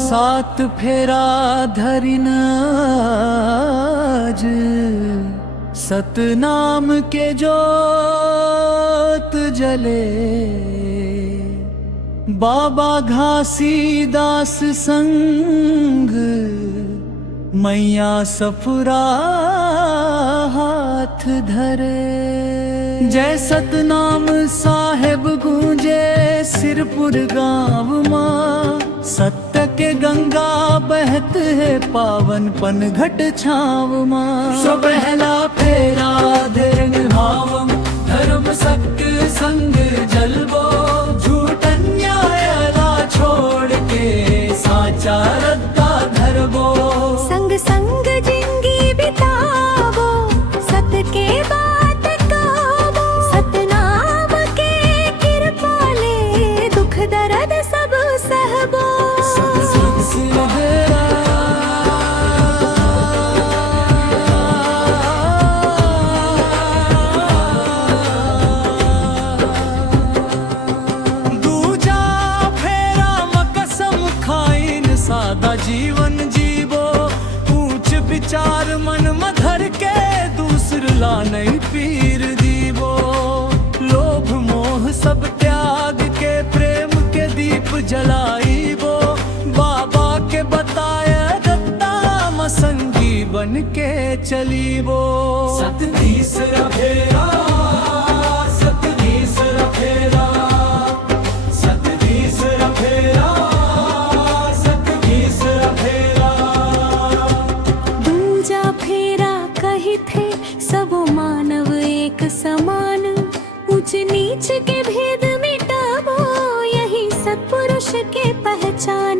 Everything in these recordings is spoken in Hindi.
सात फेरा धरिन आज सतनाम के जोत जले। बाबा घासीदास संग मैया सफुरा हाथ धरे। जय सतनाम साहेब गूंजे सिरपुर गाँव माँ। सत्य के गंगा बहत है पावन पन घट छाव माँ। सो पहला फेरा धर्म भावम धर्म सत्य संग जलबो। झूठ अन्यायला छोड़ के साचा रद्दा धरबो। संग संग जिंदगी बितावो सत के बात गावो। सतनाम के कृपा ले दुख दर्द सब सहबो। दूजा फेरा मकसम खाइन सादा जीवन जीवो। ऊंच विचार मन मधर के दूसर ला नहीं पीर दीबो। लोभ मोह सब त्याग के प्रेम के दीप जलाईबो। बाबा के बताया दत्ता मसंगी बन के चलीबो। सतनीसरा फेरा सतनीसरा फेरा सतनीसरा फेरा सतनीसरा फेरा। दूजा फेरा कही थे सब मानव एक समान। ऊंच नीच के भेद मिटावो यही सत्पुरुष के पहचान।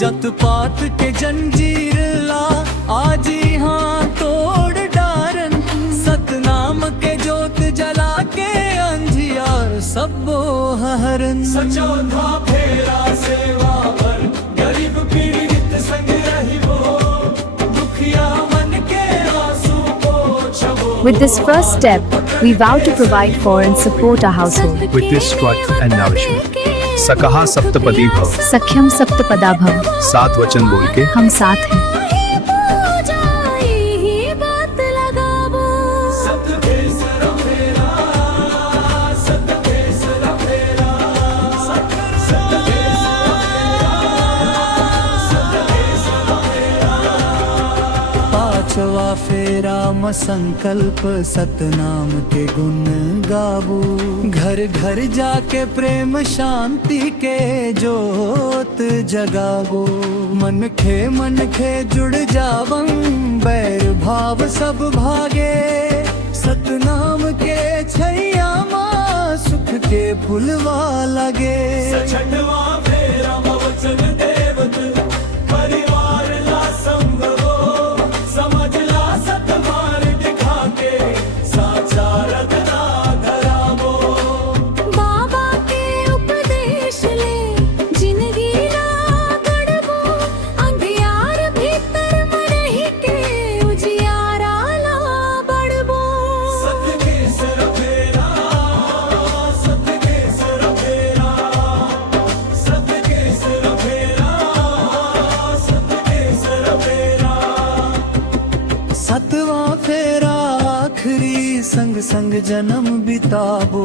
जत पात के जंजीर ला आज यहाँ तोड़ डारन। सतनाम के जोत जला के अंधियार सबो हरन। सचौथा फेरा सेवा पर गरीब पीड़ित संग रहिबो। दुखिया मन के आंसू पोंछबो। With this first step, we vow to provide for and support our household. With this strength and nourishment, Sakaha saptapadi भव। सख्यम सप्तपदा भव। 7 वचन बोल के हम साथ हैं। पांचवा फेरा म संकल्प सतनाम के गुण गाबू। घर घर जाके प्रेम शांति के जोत जगाबो। मन खे जुड़ जावं बैर भाव सब भागे। सतनाम के छैया माँ सुख के फुलवा लगे। छठवा फेरा म वचन देवत परिवार ला संभवो। समझ ला सतमार दिखा के साचा रत्ना धरावो। बाबा के उपदेश ले जिंदगी ना गड़बो। अंधियार भीतर मरही के उजियारा ला बढ़बो। सतकेसर फेरा सतकेसर फेरा सतकेसर फेरा सतकेसर फेरा। सतवां फेरा आखिरी संग संग जन्म बिताबो।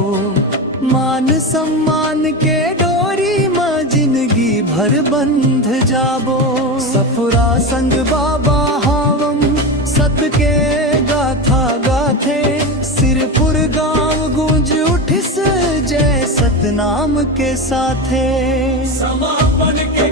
मान सम्मान के डोरी माँ जिंदगी भर बंध जाबो। सफुरा संग बाबा हावम सत के गाथा गाथे। सिरपुर गांव गूंज उठिस जय सतनाम के साथे। समापन के